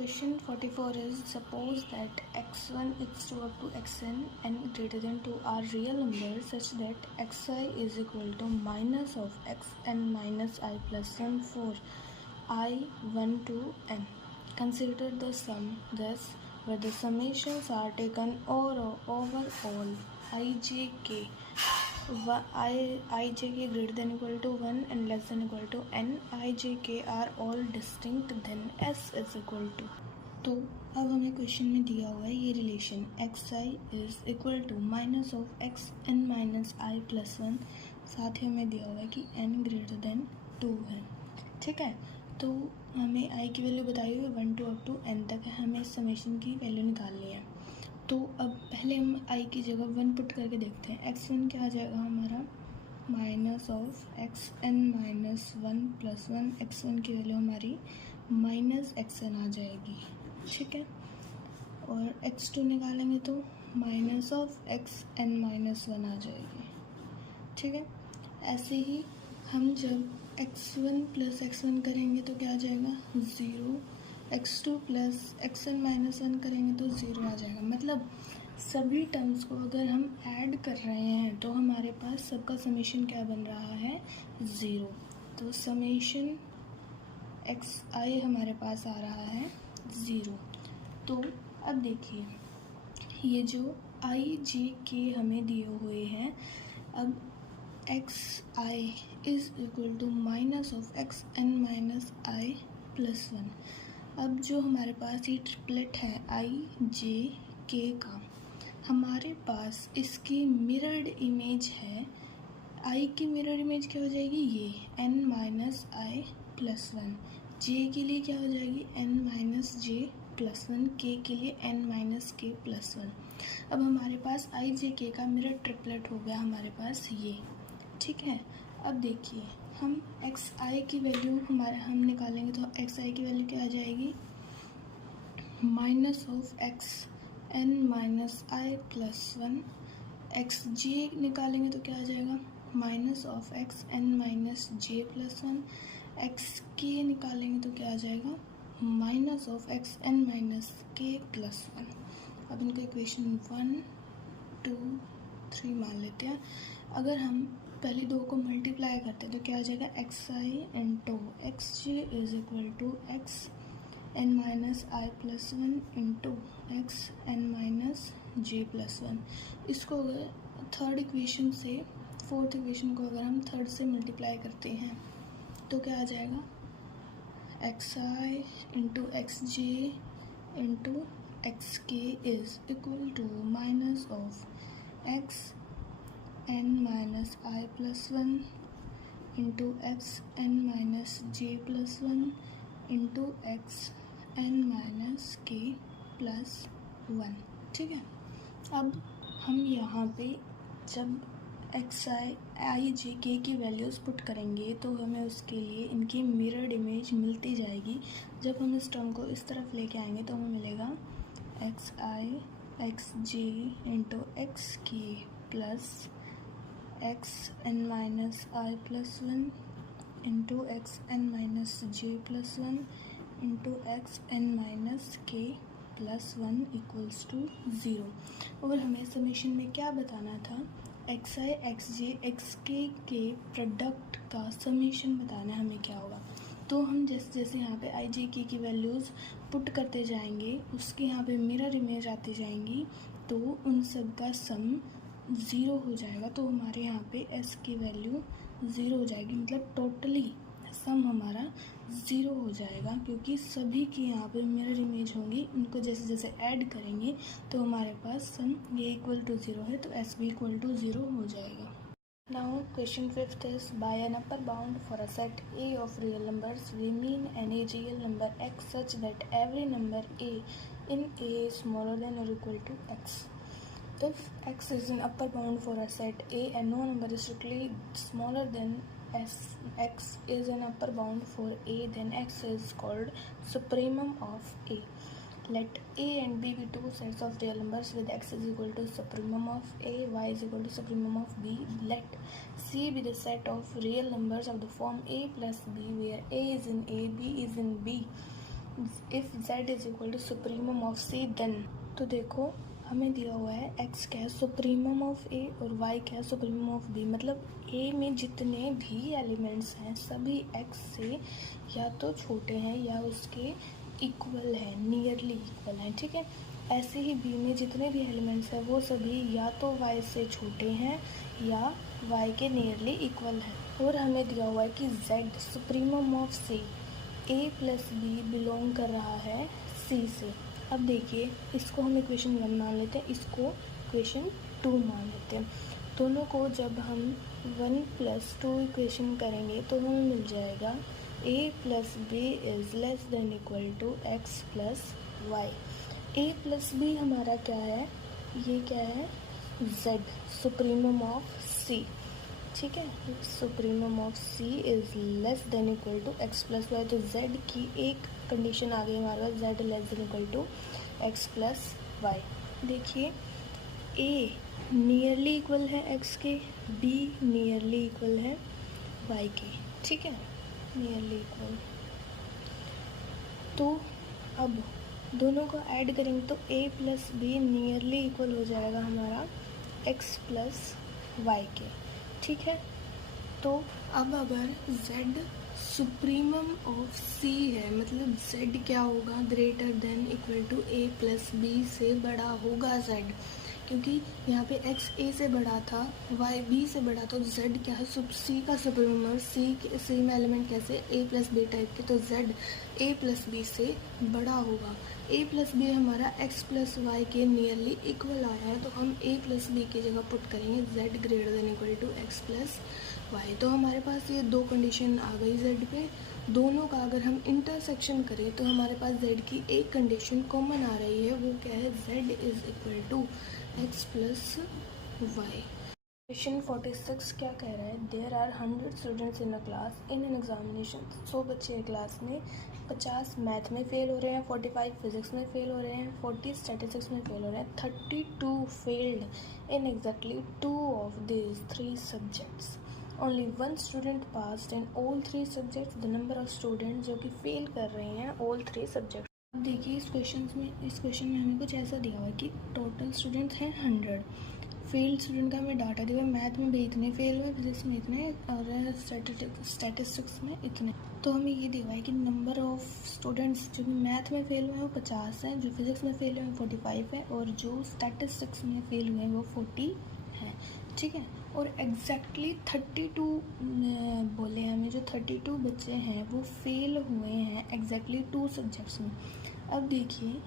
Question 44 is, suppose that x1 is equal to xn and greater than 2 are real numbers such that xi is equal to minus of xn minus I plus 1 for I 1 to n. Consider the sum thus where the summations are taken over all ijk ijk greater than equal to 1 and less than equal to n. ijk are all distinct, then s is equal to. तो अब हमें question में दिया हुआ है ये relation x i is equal to minus of x n minus i plus 1, साथ ही हमें दिया हुआ है कि एन ग्रेटर देन 2 है। ठीक है, तो हमें आई की वैल्यू बताई हुई 1 to up to n तक है, हमें इस समेशन की वैल्यू निकालनी है। तो अब पहले हम आई की जगह 1 पुट करके देखते हैं। x1 क्या आ जाएगा हमारा minus of x n minus 1 plus 1, x1 की वैल्यू हमारी माइनस एक्स एन आ जाएगी। ठीक है, और x2 निकालेंगे तो minus of x n minus 1 आ जाएगी। ठीक है, ऐसे ही हम जब x1 प्लस x1 करेंगे तो क्या आ जाएगा 0, x2 प्लस xn माइनस 1 करेंगे तो 0 आ जाएगा। मतलब सभी टर्म्स को अगर हम ऐड कर रहे हैं तो हमारे पास सबका समेशन क्या बन रहा है 0। तो समेशन एक्स आई हमारे पास आ रहा है 0। तो अब देखिए ये जो आई जे के हमें दिए हुए हैं, अब x i is equal to minus of x n minus i plus 1। अब जो हमारे पास ये ट्रिपलेट है आई जे के का, हमारे पास इसकी मिरर्ड इमेज है। आई की मिरर इमेज क्या हो जाएगी ये एन माइनस आई प्लस 1, जे के लिए क्या हो जाएगी एन माइनस जे प्लस 1, के के लिए एन माइनस के प्लस 1। अब हमारे पास आई जे के का मिरर ट्रिपलेट हो गया हमारे पास ये। ठीक है, अब देखिए हम एक्स आई की वैल्यू हम निकालेंगे तो एक्स आई की वैल्यू क्या आ जाएगी minus of x n minus i plus 1। X j निकालेंगे तो क्या आ जाएगा minus of x n minus j plus 1। X k निकालेंगे तो क्या आ जाएगा minus of x n minus k plus 1। अब इनका इक्वेशन 1 2 3 मान लेते हैं। अगर हम पहले दो को मल्टीप्लाई करते हैं तो क्या आ जाएगा x i into x j is equal to x n minus i plus 1 into x n minus j plus 1। इसको अगर थर्ड इक्वेशन से फोर्थ इक्वेशन को अगर हम थर्ड से मल्टीप्लाई करते हैं तो क्या आ जाएगा x i into x j into x k is equal to minus of x n minus i plus 1 into x n minus j plus 1 into x n minus k plus 1। ठीक है, अब हम यहाँ पे जब एक्स आई जे के की values put करेंगे तो हमें उसके लिए इनकी मिरर्ड इमेज मिलती जाएगी। जब हम इस टर्म को इस तरफ लेके आएंगे तो हमें मिलेगा x i x j into x k plus x n minus i plus 1 into x n minus j plus 1 into x n minus k plus 1 equals to 0। और हमें समेशन में क्या बताना था x i x j x k product का summation बताना है हमें क्या होगा। तो हम जैसे जैसे यहाँ पे आई जे के की वैल्यूज़ पुट करते जाएंगे उसके यहाँ पे मिरर इमेज आती जाएंगी तो उन सब का सम 0 हो जाएगा। तो हमारे यहाँ पे s की वैल्यू 0 हो जाएगी, मतलब टोटली सम हमारा 0 हो जाएगा क्योंकि सभी की यहाँ पे मिरर इमेज होंगी। उनको जैसे जैसे ऐड करेंगे तो हमारे पास सम ये इक्वल टू 0 है तो s भी इक्वल टू 0 हो जाएगा। Now question 5th is, by an upper bound for a set A of real numbers, we mean any real number x such that every number A in A is smaller than or equal to x. If x is an upper bound for a set A and no number is strictly smaller than x is an upper bound for A, then x is called supremum of A. Let A and B be two sets of real numbers with x is equal to supremum of A, y is equal to supremum of B. Let C be the set of real numbers of the form A plus B, where A is in A, B is in B, if z is equal to supremum of c then, तो देखो हमें दिया हुआ है x क्या है supremum of a और y क्या है सुप्रीमम ऑफ b, मतलब a में जितने भी एलिमेंट्स हैं सभी x से या तो छोटे हैं या उसके इक्वल हैं, नियरली इक्वल हैं, ठीक है। ऐसे ही b में जितने भी एलिमेंट्स हैं वो सभी या तो y से छोटे हैं या y के नियरली इक्वल हैं। और हमें दिया हुआ है कि z supremum of c a plus b belong कर रहा है c से। अब देखिए इसको हम इक्वेशन 1 मान लेते हैं, इसको इक्वेशन 2 मान लेते हैं। दोनों को जब हम 1 + 2 इक्वेशन करेंगे तो हमें मिल जाएगा a plus b is less than equal to x plus y. a plus b हमारा क्या है, ये क्या है z सुप्रीमम ऑफ c, ठीक है। Supremum of c is less than equal to x plus y, तो z की एक कंडीशन आ गई हमारे पास, z less than equal to x plus y. देखिए a नियरली इक्वल है x के, b नियरली इक्वल है y के, ठीक है, नियरली इक्वल। तो अब दोनों को ऐड करेंगे तो a plus b nearly equal हो जाएगा हमारा x प्लस वाई के, ठीक है। तो अब अगर z सुप्रीमम ऑफ c है, मतलब z क्या होगा greater than equal to a plus b से बड़ा होगा z, क्योंकि यहाँ पे x a से बड़ा था, y b से बड़ा, तो z क्या है c का सुप्रीमम, c में एलिमेंट कैसे a प्लस b टाइप के, तो z a प्लस b से बड़ा होगा। a प्लस बी हमारा x प्लस वाई के नियरली इक्वल आया है, तो हम a प्लस बी की जगह पुट करेंगे z greater than equal to x plus y. तो हमारे पास ये दो कंडीशन आ गई z पे। दोनों का अगर हम इंटरसेक्शन करें तो हमारे पास z की एक कंडीशन कॉमन आ रही है, वो क्या है z is equal to x plus y. Question 46 क्या कह रहा है, there are 100 students in a class in an examination. 100 बच्चे हैं क्लास में, 50 मैथ में फेल हो रहे हैं, 45 फिजिक्स में फेल हो रहे हैं, 40 स्टैटिस्टिक्स में फेल हो रहे हैं, 32 failed in exactly 2 of this 3 subjects. Only 1 student passed in all 3 subjects. The number of students जो कि फेल कर रहे हैं ऑल 3 सब्जेक्ट। अब देखिए इस क्वेश्चन में हमें कुछ ऐसा दिया हुआ है कि टोटल स्टूडेंट्स हैं 100, फेल्ड स्टूडेंट का हमें डाटा दिया हुआ है, मैथ में भी इतने फेल हुए, फिजिक्स में इतने और स्टैटिस्टिक्स में इतने। तो हमें ये दिया हुआ है कि नंबर ऑफ स्टूडेंट्स जो मैथ में फेल हुए हैं वो 50 हैं, जो फिजिक्स में फेल हुए हैं 45 है, और जो स्टैटिस्टिक्स में फेल हुए हैं वो 40 हैं, ठीक है। और एग्जैक्टली 32 बोले हमें, जो 32 बच्चे हैं वो फेल हुए हैं एग्जैक्टली 2 सब्जेक्ट्स में। अब देखिए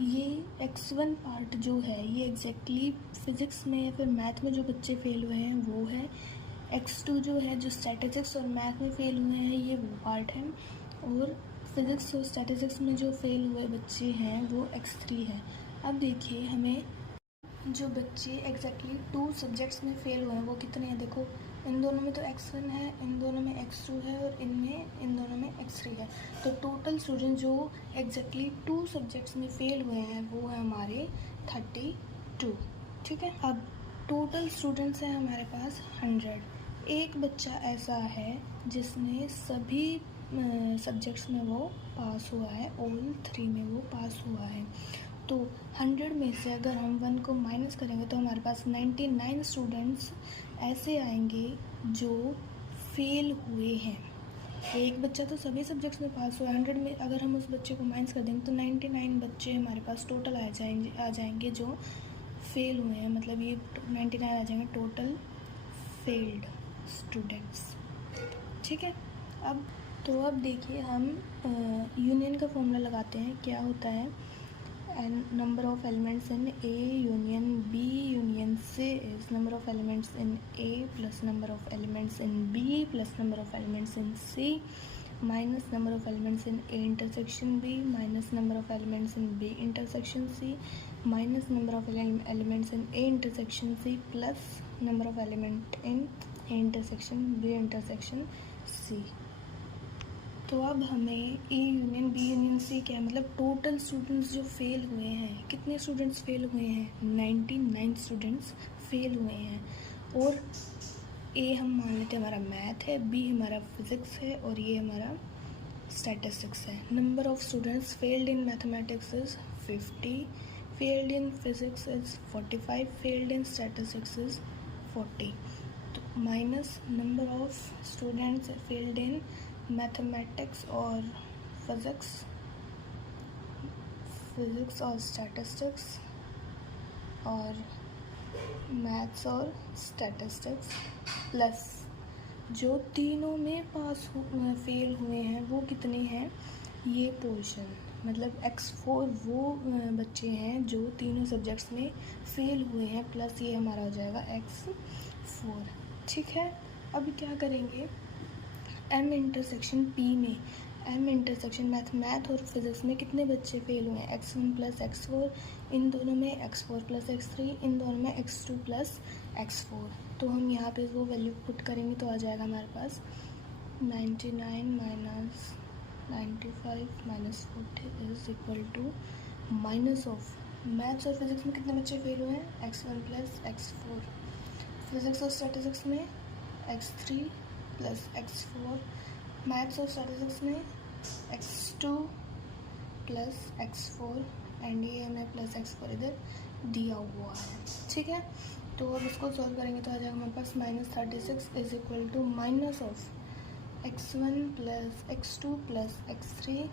ये x1 पार्ट जो है ये एग्जैक्टली फिज़िक्स में या फिर मैथ में जो बच्चे फेल हुए हैं वो है, x2 जो है जो स्टैटिस्टिक्स और मैथ में फेल हुए हैं ये वो पार्ट है, और फिज़िक्स और स्टैटिस्टिक्स में जो फेल हुए बच्चे हैं वो x3 है। अब देखिए हमें जो बच्चे एग्जैक्टली 2 सब्जेक्ट्स में फेल हुए हैं वो कितने हैं, देखो इन दोनों में तो x1 है, इन दोनों में x2 है और इन दोनों में x3 है। तो टोटल स्टूडेंट जो एग्जैक्टली 2 सब्जेक्ट्स में फेल हुए हैं वो है हमारे 32, ठीक है। अब टोटल स्टूडेंट्स हैं हमारे पास 100। एक बच्चा ऐसा है जिसने सभी सब्जेक्ट्स में वो पास हुआ है, ऑल 3 में वो पास हुआ है। तो 100 में से अगर हम 1 को माइनस करेंगे तो हमारे पास 99 स्टूडेंट्स ऐसे आएंगे जो फेल हुए हैं। एक बच्चा तो सभी सब्जेक्ट्स में पास हुआ है, 100 में अगर हम उस बच्चे को माइनस कर देंगे तो 99 बच्चे हमारे पास टोटल आ जाएंगे जो फेल हुए हैं, मतलब ये 99 आ जाएंगे टोटल फेल्ड स्टूडेंट्स, ठीक है। अब देखिए हम यूनियन का फॉर्मूला लगाते हैं। क्या होता है, and number of elements in A union B union C is number of elements in A plus number of elements in B plus number of elements in C minus number of elements in A intersection B minus number of elements in B intersection C minus number of elements in A intersection C plus number of element in A intersection B intersection C। तो अब हमें A union B union C क्या है, मतलब total students जो fail हुए हैं, कितने स्टूडेंट्स फेल हुए हैं, 99 स्टूडेंट्स फेल हुए हैं। और ए हम मान लेते हैं हमारा मैथ है, बी हमारा फिज़िक्स है और ये हमारा स्टैटिस्टिक्स है। Number of students failed in mathematics is 50, failed in physics is 45, failed in statistics is 40। तो minus number of students failed in mathematics और फिजिक्स और स्टैटिस्टिक्स और मैथ्स और स्टैटिस्टिक्स, प्लस जो तीनों में फेल हुए हैं वो कितने हैं, ये पोर्शन मतलब x4 वो बच्चे हैं जो तीनों सब्जेक्ट्स में फेल हुए हैं, प्लस ये हमारा हो जाएगा x4। ठीक है, अब क्या करेंगे, m इंटरसेक्शन p में m इंटरसेक्शन मैथ और फिजिक्स में कितने बच्चे फेल हुए हैं, x1 प्लस x4, इन दोनों में x4 प्लस x3, इन दोनों में x2 प्लस x4। तो हम यहाँ पे वो वैल्यू पुट करेंगे तो आ जाएगा हमारे पास 99 minus 95 minus 40 is equal to minus of maths और फिजिक्स में कितने बच्चे फेल हुए हैं, x1 प्लस x4, फिजिक्स और स्टैटिस्टिक्स में x3 प्लस x4, मैथ्स और स्टैटिस्टिक्स में x2 प्लस x4 एंड ये हमें प्लस x4 इधर दिया हुआ है। ठीक है, तो अब इसको सॉल्व करेंगे तो आ जाएगा हमारे पास -36 is equal to minus of x1 plus x2 plus x3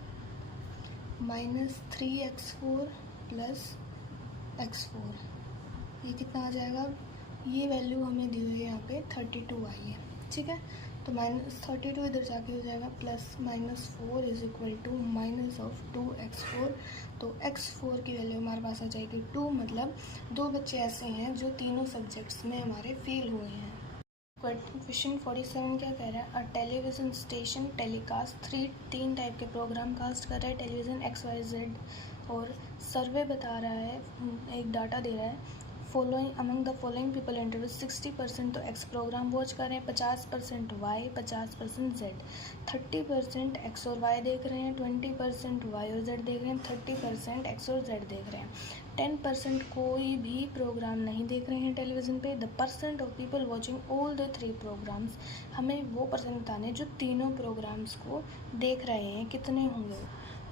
minus 3x4 plus x4। ये कितना आ जाएगा, ये वैल्यू हमें दी हुई है यहाँ पे 32 आई है। ठीक है, तो -32 इधर जाके हो जाएगा plus -4 is equal to minus of 2x4। तो x4 की वैल्यू हमारे पास आ जाएगी 2, मतलब दो बच्चे ऐसे हैं जो तीनों सब्जेक्ट्स में हमारे फेल हुए हैं। क्वेश्चन 47 क्या कह रहा है, अ टेलीविज़न स्टेशन टेलीकास्ट तीन टाइप के प्रोग्राम कास्ट कर रहा है, टेलीविज़न XYZ, और सर्वे बता रहा है, एक डाटा दे रहा है, following among the following people interview 60% तो X प्रोग्राम वॉच कर रहे हैं, 50% Y, 50% Z, 30% X और Y देख रहे हैं, 20% Y और Z देख रहे हैं, 30% X और Z देख रहे हैं, 10% कोई भी प्रोग्राम नहीं देख रहे हैं टेलीविज़न पे। The percent of people watching all the 3 programs, हमें वो परसेंट बताने जो तीनों प्रोग्राम्स को देख रहे हैं, कितने होंगे।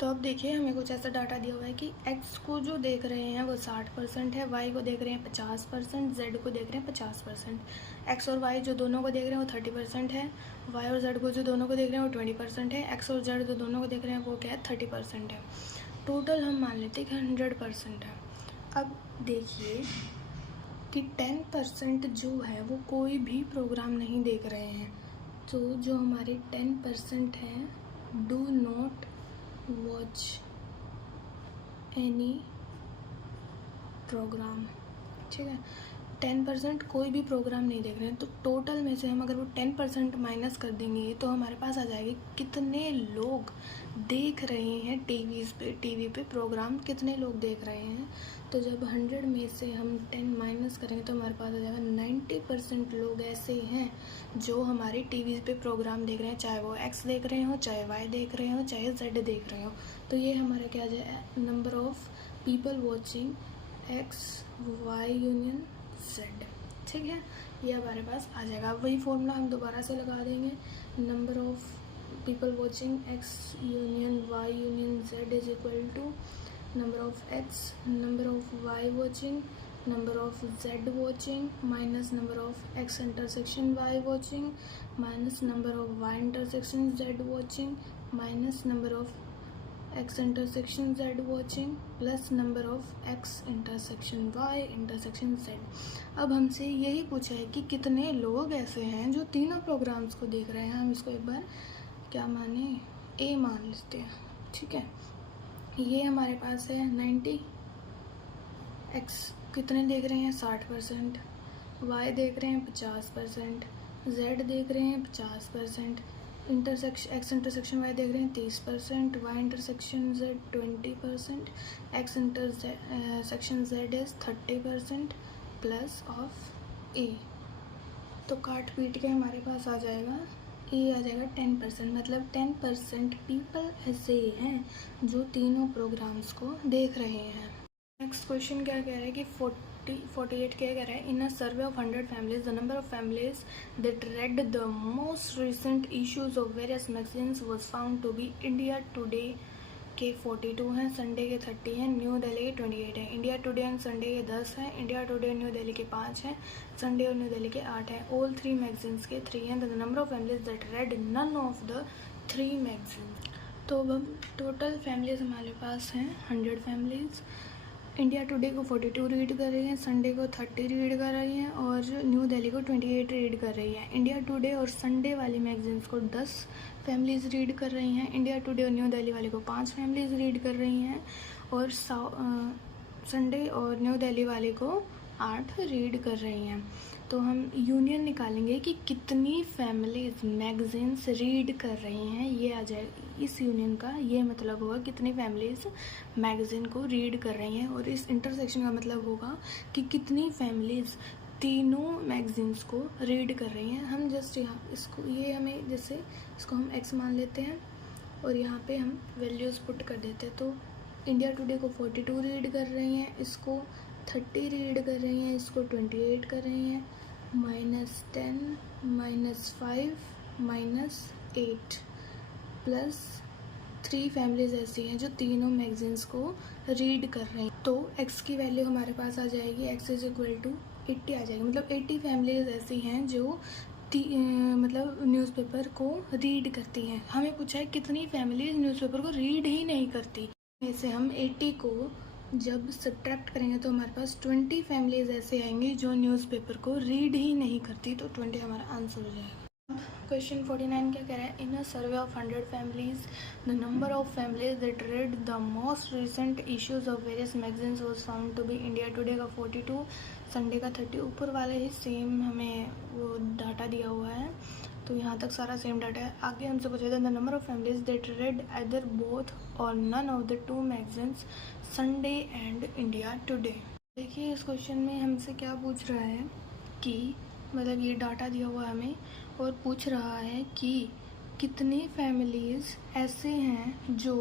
तो अब देखिए हमें कुछ ऐसा डाटा दिया हुआ है कि x को जो देख रहे हैं वो 60% है, y को देख रहे हैं 50%, z को देख रहे हैं 50%, x और y जो दोनों को देख रहे हैं वो 30% है, y और z को जो दोनों को देख रहे हैं वो 20% है, x और z जो दोनों को देख रहे हैं वो क्या है 30% है। टोटल हम मान लेते हैं कि 100% है। अब देखिए कि 10% जो है वो कोई भी प्रोग्राम नहीं देख रहे हैं, तो जो हमारे 10% हैं do not watch any program. ठीक है, 10% कोई भी प्रोग्राम नहीं देख रहे हैं, तो टोटल में से हम अगर वो 10% माइनस कर देंगे तो हमारे पास आ जाएगी कितने लोग देख रहे हैं टीवी पे प्रोग्राम, कितने लोग देख रहे हैं। तो जब 100 में से हम 10 माइनस करेंगे तो हमारे पास आ जाएगा 90% लोग ऐसे हैं जो हमारे टीवी पे प्रोग्राम देख रहे हैं, चाहे वो X देख रहे हो, चाहे Y देख रहे हो, चाहे Z देख रहे हो। तो ये हमारा क्या आ जाएगा, number of people watching X Y union Z। ठीक है, ये हमारे पास आ जाएगा। वही फॉर्मूला हम दोबारा से लगा देंगे, number of people watching X union Y union Z is equal to number of X number of Y watching number of Z watching minus number of X intersection Y watching minus number of Y intersection Z watching minus number of X intersection Z watching plus number of X intersection Y intersection Z। अब हमसे यही पूछा है कि कितने लोग ऐसे हैं जो तीनों प्रोग्राम्स को देख रहे हैं। हम इसको एक बार क्या माने, A मान लेते हैं। ठीक है, ये हमारे पास है 90, X कितने देख रहे हैं 60%, Y देख रहे हैं 50%, Z देख रहे हैं 50%, X इंटरसेक्शन Y देख रहे हैं 30%, Y intersection Z 20%, X intersection Z is 30% plus of A। तो काट पीट के हमारे पास आ जाएगा ये आ जाएगा 10%, मतलब 10% पीपल ऐसे हैं जो तीनों प्रोग्राम्स को देख रहे हैं। नेक्स्ट क्वेश्चन क्या कह रहा है कि 48 क्या कह रहा है, in a survey of 100 families the number of families that read the most recent issues of various magazines was found to be India Today के 42 हैं, संडे के 30 हैं, न्यू दिल्ली के 28 हैं, इंडिया टुडे एंड संडे के 10 हैं, इंडिया टुडे न्यू दिल्ली के 5 हैं, संडे और न्यू दिल्ली के 8 हैं, ऑल 3 मैगजीन्स के 3 हैं, the number of families that read none of the 3 magazines. तो अब टोटल फैमिलीज हमारे पास हैं 100 फैमिलीज। इंडिया टुडे को 42 रीड कर रही हैं, संडे को 30 रीड कर रही हैं और न्यू दिल्ली को 28 रीड कर रही हैं। इंडिया टुडे और संडे वाली मैगजीन्स को 10 फैमिलीज रीड कर रही हैं, इंडिया टुडे और न्यू दिल्ली वाले को 5 फैमिलीज रीड कर रही हैं और संडे और न्यू दिल्ली वाले को 8 रीड कर रही हैं। तो हम यूनियन निकालेंगे कि कितनी फैमिलीज मैगजीन्स रीड कर रही हैं, ये आ जाएगा। इस यूनियन का ये मतलब होगा कितनी फैमिलीज मैगजीन को रीड कर रही हैं, और इस इंटरसेक्शन का मतलब होगा कि कितनी फैमिलीज तीनों मैगजीन्स को रीड कर रही हैं। हम जस्ट यहाँ इसको ये हमें जैसे इसको हम x मान लेते हैं और यहाँ पे हम वैल्यूज़ पुट कर देते हैं। तो इंडिया टुडे को 42 रीड कर रही हैं, इसको 30 रीड कर रही हैं, इसको 28 कर रही हैं, -10 -5 -8 प्लस 3 फैमिलीज ऐसी हैं जो तीनों मैगजीन्स को रीड कर रही हैं। तो x की वैल्यू हमारे पास आ जाएगी, x इज इक्वल टू 80 आ जाएगी। मतलब 80 फैमिलीज ऐसी हैं जो मतलब न्यूज़पेपर को रीड करती हैं। हमें पूछा है कितनी फैमिलीज न्यूज़पेपर को रीड ही नहीं करती। ऐसे हम 80 को जब सब्ट्रैक्ट करेंगे तो हमारे पास 20 फैमिलीज ऐसे आएंगी जो न्यूज़पेपर को रीड ही नहीं करती। तो 20 हमारा आंसर हो जाएगा। क्वेश्चन 49 क्या कह रहा है, in a survey of 100 families the number of families that read the most recent issues of various magazines was found to be India Today का 42, संडे का 30। ऊपर वाले ही सेम हमें वो डाटा दिया हुआ है, तो यहाँ तक सारा सेम डाटा है। आगे हमसे पूछा था the number of families that read either both और none of the 2 magazines Sunday and India Today. देखिए इस क्वेश्चन में हमसे क्या पूछ रहा है कि मतलब ये डाटा दिया हुआ है हमें और पूछ रहा है कि कितनी फैमिलीज़ ऐसे हैं जो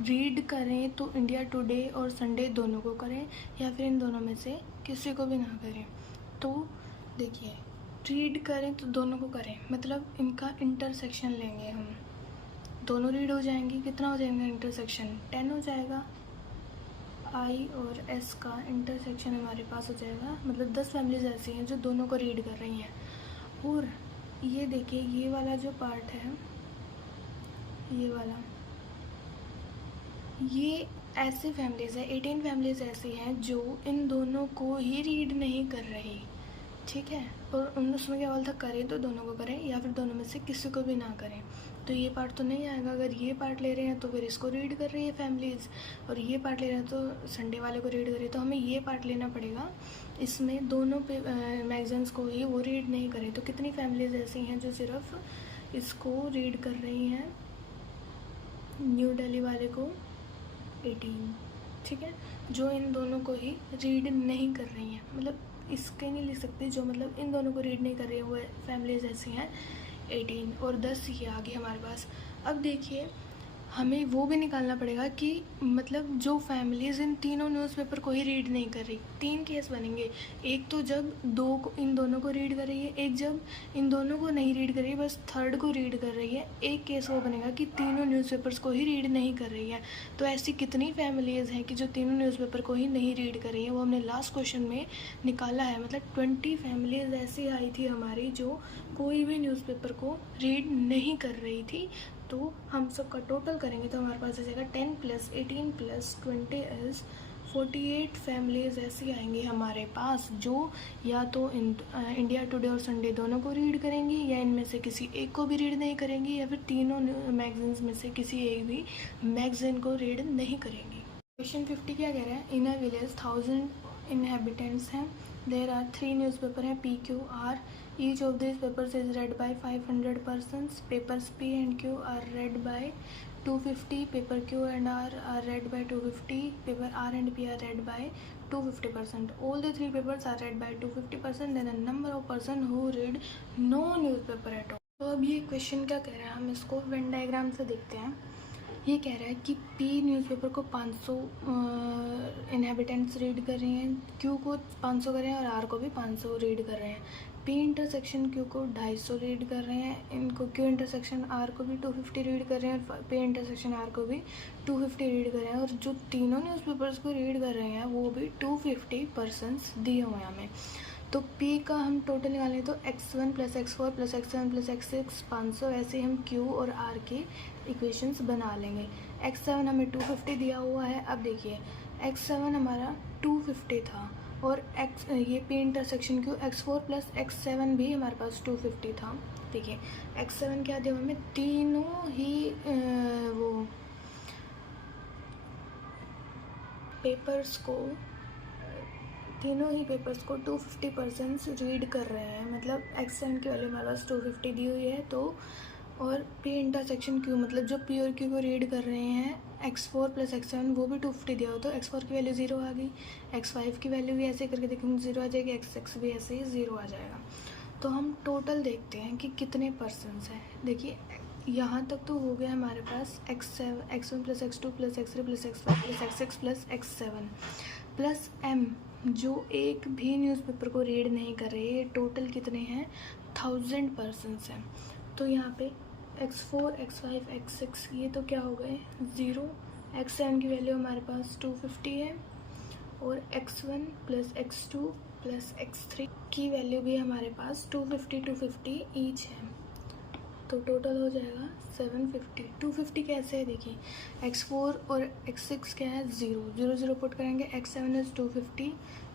रीड करें तो इंडिया टुडे और संडे दोनों को करें या फिर इन दोनों में से किसी को भी ना करें। तो देखिए रीड करें तो दोनों को करें, मतलब इनका इंटरसेक्शन लेंगे हम, दोनों रीड हो जाएंगी। कितना हो जाएगा इंटरसेक्शन, 10 हो जाएगा। आई और एस का इंटरसेक्शन हमारे पास हो जाएगा, मतलब 10 फैमिलीज ऐसी हैं जो दोनों को रीड कर रही हैं। और ये देखिए ये वाला जो पार्ट है, ये वाला, ये ऐसी फैमिलीज है, 18 फैमिलीज ऐसी हैं जो इन दोनों को ही रीड नहीं कर रही, ठीक है। और उसमें क्या बोलता, करें तो दोनों को करें या फिर दोनों में से किसी को भी ना करें। तो ये पार्ट तो नहीं आएगा। अगर ये पार्ट ले रहे हैं तो फिर इसको रीड कर रही है फैमिलीज़, और ये पार्ट ले रहे हैं तो संडे वाले को रीड कर रही है। तो हमें ये पार्ट लेना पड़ेगा, इसमें दोनों पे मैगजीन्स को ही वो रीड नहीं करें। तो कितनी फैमिलीज़ ऐसी हैं जो सिर्फ इसको रीड कर रही हैं, न्यू दिल्ली वाले को 18, ठीक है, जो इन दोनों को ही रीड नहीं कर रही हैं। मतलब इसके नहीं लिख सकते, जो मतलब इन दोनों को रीड नहीं कर रही है वो फैमिलीज ऐसी हैं 18 और 10 ये आ गए हमारे पास। अब देखिए हमें वो भी निकालना पड़ेगा कि मतलब जो फैमिलीज़ इन तीनों न्यूज़पेपर को ही रीड नहीं कर रही। 3 केस बनेंगे, एक तो जब इन दोनों को रीड कर रही है, एक जब इन दोनों को नहीं रीड कर रही है बस थर्ड को रीड कर रही है, एक केस वो बनेगा कि तीनों न्यूज़पेपर्स को ही रीड नहीं कर रही है। तो ऐसी कितनी फैमिलीज़ हैं कि जो तीनों न्यूज़पेपर को ही नहीं रीड कर रही है, वो हमने लास्ट क्वेश्चन में निकाला है। मतलब 20 फैमिलीज़ ऐसी आई थी हमारी जो कोई भी न्यूज़पेपर को रीड नहीं कर रही थी। तो हम सबका टोटल करेंगे तो हमारे पास आ जाएगा 10 + 18 + 20 इज़ 48 फैमिलीज़ ऐसी आएंगी हमारे पास जो या तो इंडिया टुडे और संडे दोनों को रीड करेंगी, या इनमें से किसी एक को भी रीड नहीं करेंगी, या फिर तीनों मैगजीन्स में से किसी एक भी मैगजीन को रीड नहीं करेंगी। क्वेश्चन 50 क्या कह रहा है, इन अ विलेज 1000 इनहेबिटेंट्स हैं, देयर आर 3 न्यूज़पेपर हैं PQR, each of these papers is read by 500 persons. Papers P and Q are read by 250. Paper Q and R are read by 250. Paper R and P are read by 250%. All the 3 papers are read by 250%. Then a number of person who read no newspaper at all. तो अब ये question क्या कह रहा है, हम इसको Venn diagram से देखते हैं। ये कह रहा है कि P न्यूज़पेपर को 500 इनहेबिटेंट्स रीड कर रही हैं, क्यू को 500 कर रहे हैं और आर को भी 500 रीड कर रहे हैं। पी इंटरसेक्शन क्यू को 250 रीड कर रहे हैं, इनको क्यू इंटरसेक्शन आर को भी 250 रीड कर रहे हैं और पी इंटरसेक्शन आर को भी 250 रीड कर रहे हैं। और जो तीनों न्यूज़पेपर्स को रीड कर रहे हैं वो भी 250 पर्सन्स दिए हुए हैं हमें। तो P का हम टोटल निकालें तो x1 plus x4 plus x7 plus x6 500, ऐसे हम Q और R की इक्वेशंस बना लेंगे। x7 हमें 250 दिया हुआ है। अब देखिए x7 हमारा 250 था और ये P intersection Q x4 plus x7 भी हमारे पास 250 था। देखिए x7 क्या दिया हमें, तीनों ही वो पेपर्स को 250 पर्सेंट्स रीड कर रहे हैं, मतलब x7 की वैल्यू हमारे पास 250 दी हुई है। तो और P इंटरसेक्शन Q मतलब जो P और Q को रीड कर रहे हैं x4 प्लस x7 वो भी 250 दिया हो, तो x4 की वैल्यू 0 आ गई, x5 की वैल्यू भी ऐसे करके देखेंगे 0 आ जाएगी, x6 भी ऐसे ही 0 आ जाएगा। तो हम टोटल देखते हैं कि कितने पर्सन्स हैं। देखिए यहाँ तक तो हो गया हमारे पास x1 plus x2 plus x3 plus x5 plus x6 plus x7 plus m, जो एक भी न्यूज़पेपर को रीड नहीं कर रहे। ये टोटल कितने हैं, 1000 पर्सन्स हैं। तो यहाँ पे x4 x5 x6 ये तो क्या हो गए 0, x7 की वैल्यू हमारे पास 250 है और x1 plus x2 plus x3 की वैल्यू भी हमारे पास 250 ईच है। तो टोटल हो जाएगा 750। 250 कैसे है, देखिए x4 और x6 क्या है 0 0 पुट करेंगे, x7 इज़ 250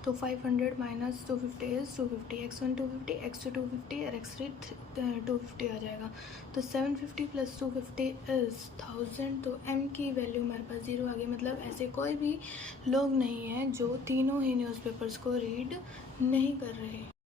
तो 500 माइनस 250 इज़ 250, x1 250 x2 250 और x3 250 आ जाएगा। तो 750 प्लस 250 इज़ 1000। तो m की वैल्यू हमारे पास 0 आ गई। मतलब ऐसे कोई भी लोग नहीं हैं जो तीनों ही न्यूज़पेपर्स को रीड नहीं कर रहे।